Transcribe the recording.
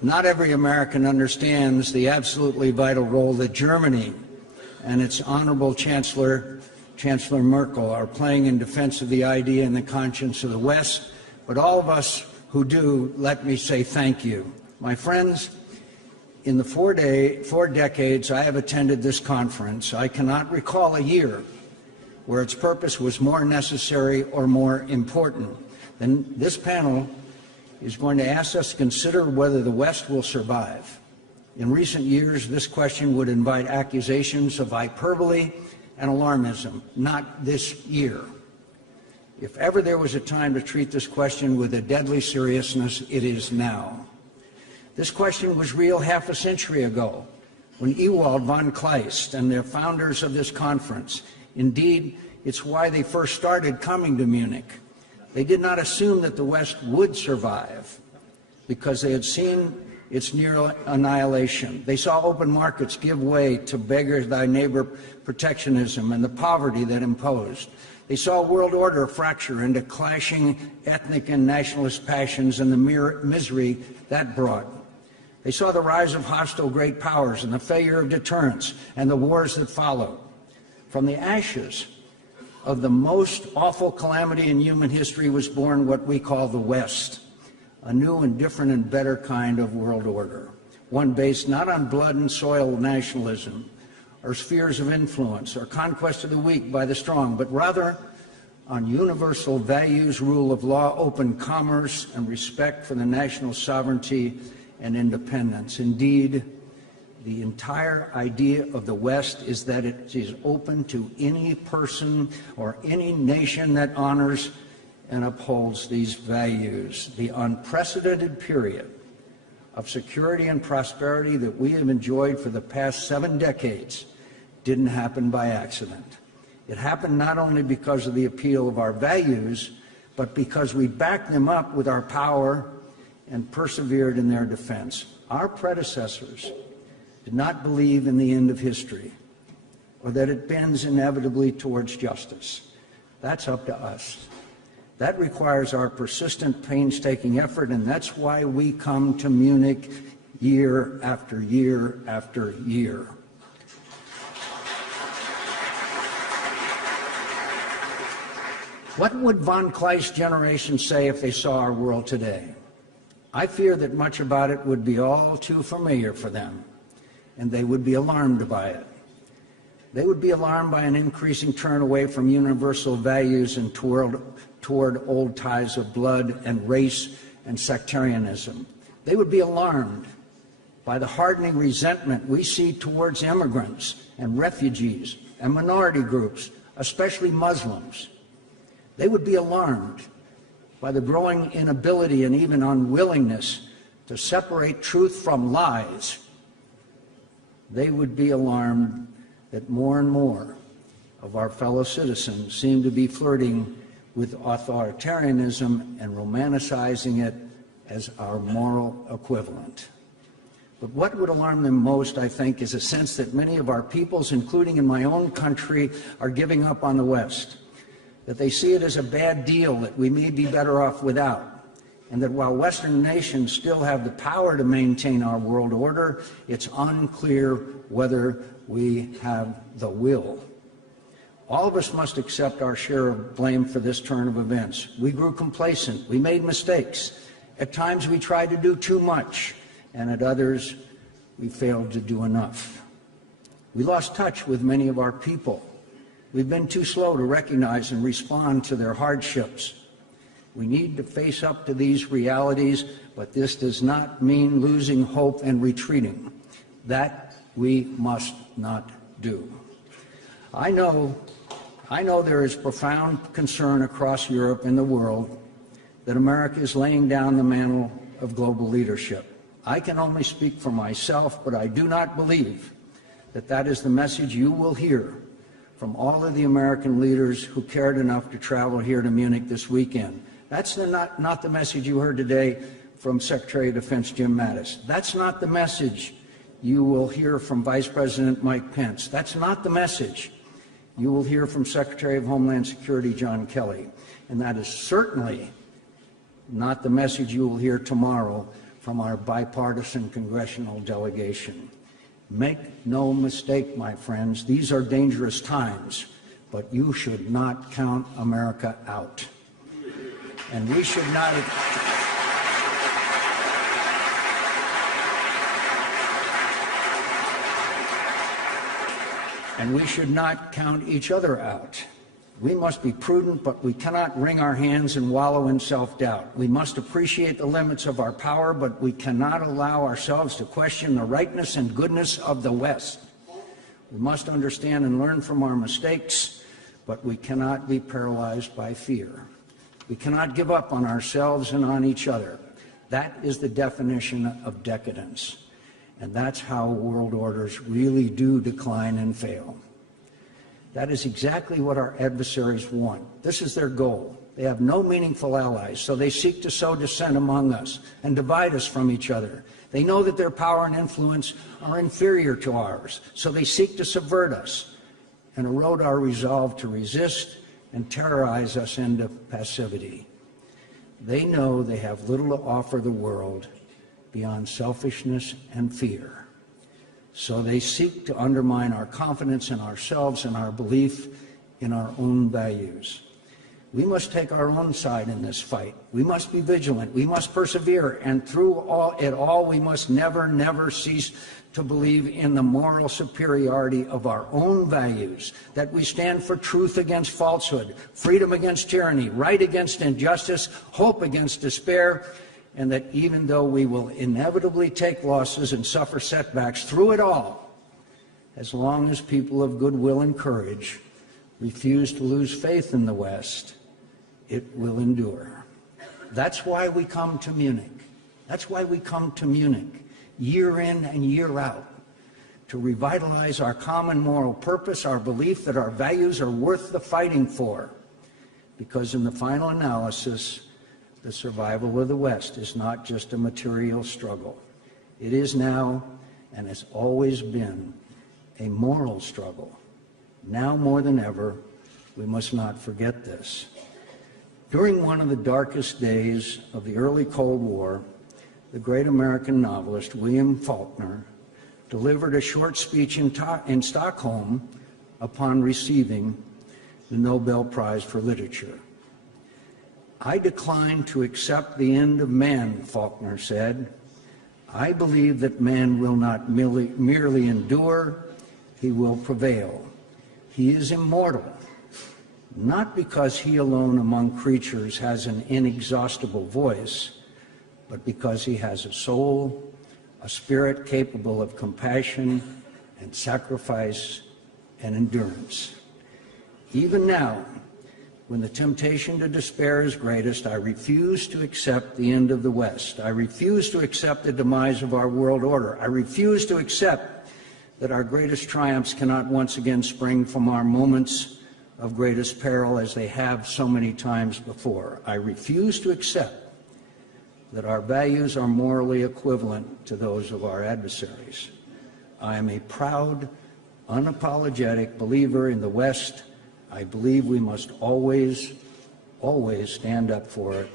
Not every American understands the absolutely vital role that Germany and its Honorable Chancellor Merkel are playing in defense of the idea and the conscience of the West, but all of us who do, let me say thank you. My friends, in the 4 decades I have attended this conference, I cannot recall a year where its purpose was more necessary or more important than this panel is going to ask us to consider whether the West will survive. In recent years, this question would invite accusations of hyperbole and alarmism, not this year. If ever there was a time to treat this question with a deadly seriousness, it is now. This question was real half a century ago, when Ewald von Kleist and the founders of this conference, indeed, it's why they first started coming to Munich. They did not assume that the West would survive because they had seen its near annihilation. They saw open markets give way to beggar thy neighbor protectionism and the poverty that imposed. They saw world order fracture into clashing ethnic and nationalist passions and the misery that brought. They saw the rise of hostile great powers and the failure of deterrence and the wars that followed. From the ashes of the most awful calamity in human history was born what we call the West, a new and different and better kind of world order, one based not on blood and soil nationalism or spheres of influence or conquest of the weak by the strong, but rather on universal values, rule of law, open commerce, and respect for the national sovereignty and independence. Indeed, the entire idea of the West is that it is open to any person or any nation that honors and upholds these values. The unprecedented period of security and prosperity that we have enjoyed for the past 7 decades didn't happen by accident. It happened not only because of the appeal of our values, but because we backed them up with our power and persevered in their defense. Our predecessors did not believe in the end of history or that it bends inevitably towards justice. That's up to us. That requires our persistent, painstaking effort, and that's why we come to Munich year after year after year. What would von Kleist's generation say if they saw our world today? I fear that much about it would be all too familiar for them, and they would be alarmed by it. They would be alarmed by an increasing turn away from universal values and toward old ties of blood and race and sectarianism. They would be alarmed by the hardening resentment we see towards immigrants and refugees and minority groups, especially Muslims. They would be alarmed by the growing inability and even unwillingness to separate truth from lies. They would be alarmed that more and more of our fellow citizens seem to be flirting with authoritarianism and romanticizing it as our moral equivalent. But what would alarm them most, I think, is a sense that many of our peoples, including in my own country, are giving up on the West, that they see it as a bad deal that we may be better off without, and that while Western nations still have the power to maintain our world order, it's unclear whether we have the will. All of us must accept our share of blame for this turn of events. We grew complacent. We made mistakes. At times we tried to do too much, and at others we failed to do enough. We lost touch with many of our people. We've been too slow to recognize and respond to their hardships. We need to face up to these realities, but this does not mean losing hope and retreating. That we must not do. I know there is profound concern across Europe and the world that America is laying down the mantle of global leadership. I can only speak for myself, but I do not believe that that is the message you will hear from all of the American leaders who cared enough to travel here to Munich this weekend. That's not the message you heard today from Secretary of Defense Jim Mattis. That's not the message you will hear from Vice President Mike Pence. That's not the message you will hear from Secretary of Homeland Security John Kelly. And that is certainly not the message you will hear tomorrow from our bipartisan congressional delegation. Make no mistake, my friends, these are dangerous times, but you should not count America out. And we should not... And we should not count each other out. We must be prudent, but we cannot wring our hands and wallow in self-doubt. We must appreciate the limits of our power, but we cannot allow ourselves to question the rightness and goodness of the West. We must understand and learn from our mistakes, but we cannot be paralyzed by fear. We cannot give up on ourselves and on each other. That is the definition of decadence. And that's how world orders really do decline and fail. That is exactly what our adversaries want. This is their goal. They have no meaningful allies, so they seek to sow dissent among us and divide us from each other. They know that their power and influence are inferior to ours, so they seek to subvert us and erode our resolve to resist and terrorize us into passivity. They know they have little to offer the world beyond selfishness and fear. So they seek to undermine our confidence in ourselves and our belief in our own values. We must take our own side in this fight. We must be vigilant. We must persevere. And through it all, we must never cease to believe in the moral superiority of our own values, that we stand for truth against falsehood, freedom against tyranny, right against injustice, hope against despair, and that even though we will inevitably take losses and suffer setbacks through it all, as long as people of goodwill and courage refuse to lose faith in the West, it will endure. That's why we come to Munich. That's why we come to Munich, year in and year out, to revitalize our common moral purpose, our belief that our values are worth the fighting for. Because in the final analysis, the survival of the West is not just a material struggle. It is now, and has always been, a moral struggle. Now more than ever, we must not forget this. During one of the darkest days of the early Cold War, the great American novelist William Faulkner delivered a short speech in Stockholm upon receiving the Nobel Prize for Literature. "I decline to accept the end of man," Faulkner said. "I believe that man will not merely endure, he will prevail. He is immortal, not because he alone among creatures has an inexhaustible voice, but because he has a soul, a spirit capable of compassion and sacrifice and endurance. Even now, when the temptation to despair is greatest, I refuse to accept the end of the West. I refuse to accept the demise of our world order. I refuse to accept that our greatest triumphs cannot once again spring from our moments of greatest peril as they have so many times before. I refuse to accept that our values are morally equivalent to those of our adversaries. I am a proud, unapologetic believer in the West. I believe we must always stand up for it